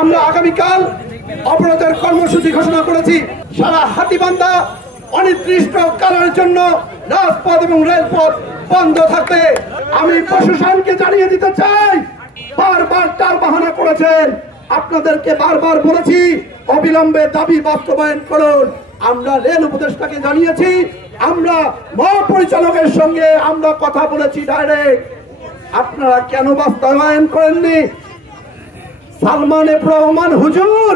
আমরা আগামীকাল অবরোধের কর্মসূচি ঘোষণা করেছি। সারা হাতীবান্ধা অনির্দিষ্টকালের জন্য রাজপথ এবং রেলপথ বন্ধ থাকবে। আমি প্রশাসনকে জানিয়ে দিতে চাই, বারবার টাল বাহানা করেছেন, আপনাদেরকে বারবার বলেছি অবিলম্বে দাবি বাস্তবায়ন করুন। আমরা রেল উপদেষ্টাকে জানিয়েছি, আমরা মহাপরিচালকের সঙ্গে আমরা কথা বলেছি ডাইরেক্ট। আপনারা কেন বাস্তবায়ন করেননি? সালমান এফ রহমান হুজুর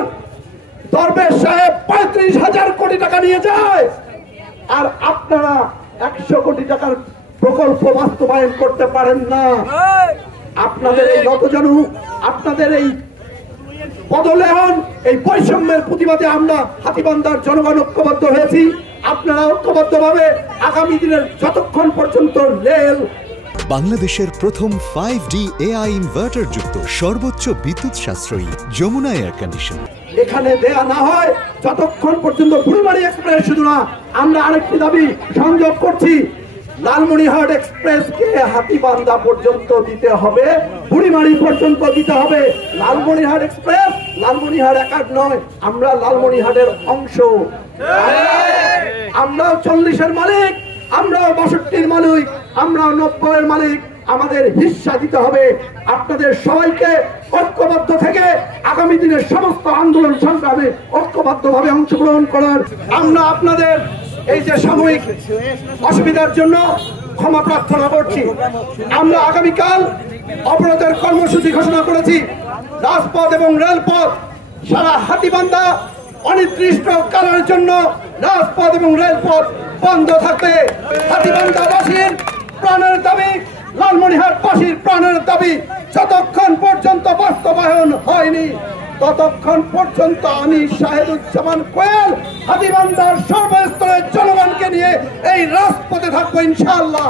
দরবেশ সাহেব 35,000 কোটি টাকা নিয়ে যায়, আর আপনারা 100 কোটি টাকার প্রকল্প বাস্তবায়ন করতে পারেন না। আপনাদের এই নতজানু, আপনাদের এই পদলেহন, এই বৈষম্যের প্রতিবাদে আমরা হাতীবান্ধার জনগণ ঐক্যবদ্ধ হয়েছি। আপনারা ঐক্যবদ্ধভাবে আগামী দিনের যতক্ষণ পর্যন্ত রেল বাংলাদেশের প্রথম 5D AI ইনভার্টার যুক্ত সর্বোচ্চ বিদ্যুৎ সাশ্রয়ী যমুনা এয়ার কন্ডিশন এখানে দেয়া না হয়, যতক্ষণ পর্যন্ত বুড়িমারি এক্সপ্রেস শুধু না, আমরা আরেকটি দাবি সংযোগ করছি, লালমনিরহাট এক্সপ্রেসকে হাতীবান্ধা পর্যন্ত দিতে হবে, বুড়িমারি পর্যন্ত দিতে হবে। লালমনিরহাট এক্সপ্রেস লালমনিরহাট একার নয়, আমরা লালমনিরহাটের অংশ। আমরাও 40-এর মালিক, আমরাও 62-র মালিক, আমরাও 90-এর মালিক। আমাদের হিস্সা দিতে হবে। আপনাদের সবাইকে ঐক্যবদ্ধ থেকে আগামী দিনের সমস্ত আন্দোলন সংগ্রামে ঐক্যবদ্ধভাবে অংশগ্রহণ করার আমরা আপনাদের এই যে সাময়িক অসুবিধার জন্য ক্ষমা প্রার্থনা করছি। আমরা আগামীকাল অবরোধের কর্মসূচি ঘোষণা করেছি। রাজপথ এবং রেলপথ, সারা হাতীবান্ধা অনির্দিষ্টকালের জন্য রাজপথ এবং রেলপথ বন্ধ থাকবে। হাতীবান্ধাবাসীর প্রাণের দাবি, লালমনিরহাটবাসীর প্রাণের দাবি যতক্ষণ পর্যন্ত বাস্তবায়ন হয়নি, ততক্ষণ পর্যন্ত আমি শাহেদুজ্জামান কোয়েল হাতীবান্ধার সর্বস্তরের জনগণকে নিয়ে এই রাজপথে থাকবো ইনশাআল্লাহ।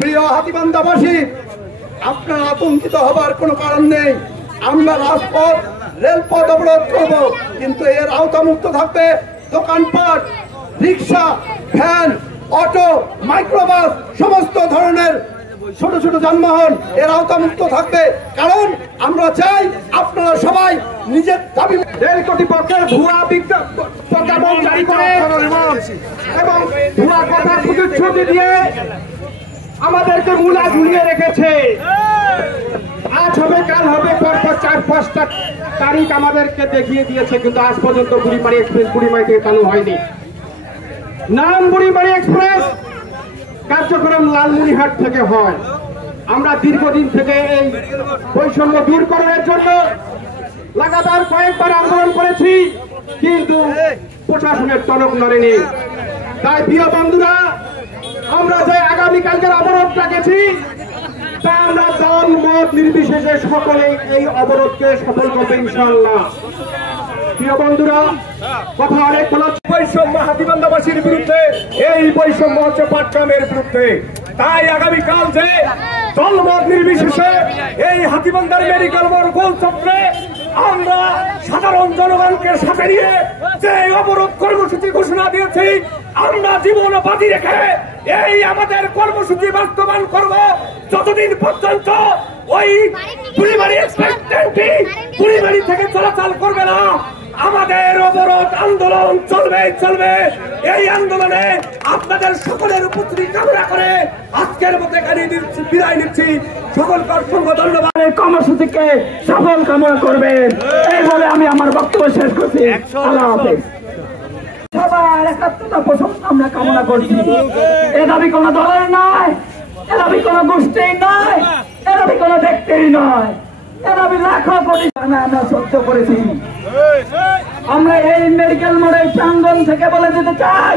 প্রিয় হাতীবান্ধাবাসী, আপনারা আতঙ্কিত হবার কোনো কারণ নেই। আমরা রাজপথ রেলপথ অবরোধ করব, কিন্তু এর আওতামুক্ত থাকবে দোকানপাট, রিক্সা, ভ্যান, অটো, মাইক্রোবাস, সমস্ত ধরনের ছোট ছোট যানবাহন এর আওতামুক্ত থাকবে। কারণ আমরা চাই আপনারা সবাই নিজের দাবি রেল কর্তৃপক্ষের ভুয়া বিজ্ঞাপন জারি করে এবং ভুয়া কথা প্রতিশ্রুতি দিয়ে আমাদেরকে মূলা ঝুলিয়ে রেখেছে। আজ হবে, কাল হবে, পরপর 4-5টা তারিখ আমাদেরকে দেখিয়ে দিয়েছে, কিন্তু আজ পর্যন্ত বুড়িমারি এক্সপ্রেস বুড়িমারি থেকে চালু হয়নি। নাম বুড়িমারি এক্সপ্রেস, কার্যক্রম লালমনিরহাট থেকে হয়। আমরা দীর্ঘদিন থেকে এই বৈষম্য দূরকরণের জন্য লাগাতার কয়েকবার আন্দোলন করেছি, কিন্তু প্রশাসনের টনক নড়েনি। তাই প্রিয় বন্ধুরা, আমরা যে আগামীকালকের অবরোধ রাখেছি, তা আমরা দল মত নির্বিশেষে সকলে এই অবরোধকে সফল করবে ইনশাআল্লাহ। প্রিয় বন্ধুরা, কথা অনেক বলা, বৈষম্য হাতীবান্ধাবাসীর বিরুদ্ধে, এই বৈষম্য হচ্ছে পাটগ্রামের বিরুদ্ধে। তাই আগামীকাল যে দলমত নির্বিশেষে এই হাতীবান্ধার মেডিকেল মোড় গোল চক্রে আমরা সাধারণ জনগণকে সাথে নিয়ে যে অবরোধ কর্মসূচি ঘোষণা দিয়েছি, আমরা জীবন বাজি রেখে এই আমাদের কর্মসূচি বাস্তবায়ন করব যতদিন পর্যন্ত ওই বুড়িমারি এক্সপ্রেস ট্রেনটি বুড়িমারি থেকে চলাচল করবে না। আমাদের অবরোধ আন্দোলন চলবে। এই আন্দোলনে আপনাদের সকলের উপস্থিতি কামনা করে আজকের মতো এখানে বিদায় নিচ্ছি। সকলকে অসংখ্য ধন্যবাদ। কর্মসূচিকে সফল কামনা করবেন এই বলে আমি আমার বক্তব্য শেষ করছি। আল্লাহ হাফেজ। সবার একাত্মতা পছন্দ আমরা কামনা করছি। এ দাবি কোনো দলের নয়, এ দাবি কোনো গোষ্ঠীর নয়, এ দাবি কোনো ব্যক্তির নয়, এ দাবি লাখো কোটি আমরা সত্য করেছি। আমরা এই মেডিকেল মোড়ের প্রাঙ্গণ থেকে বলে দিতে চাই,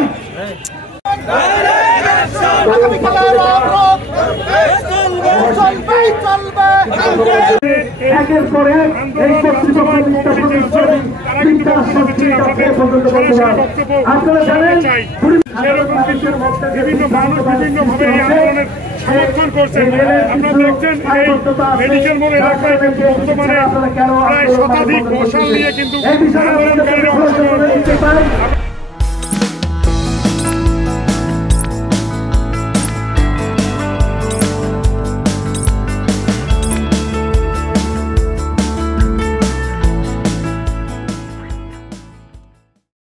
একের পর এক এই আপনারা জানেন সমর্থন করছেন। আপনারা দেখছেন এই মেডিকেল মোড় এলাকায় কিন্তু বর্তমানে প্রায় শতাধিক মশাল নিয়ে কিন্তু আন্দোলনকারীরা অংশগ্রহণ করছে।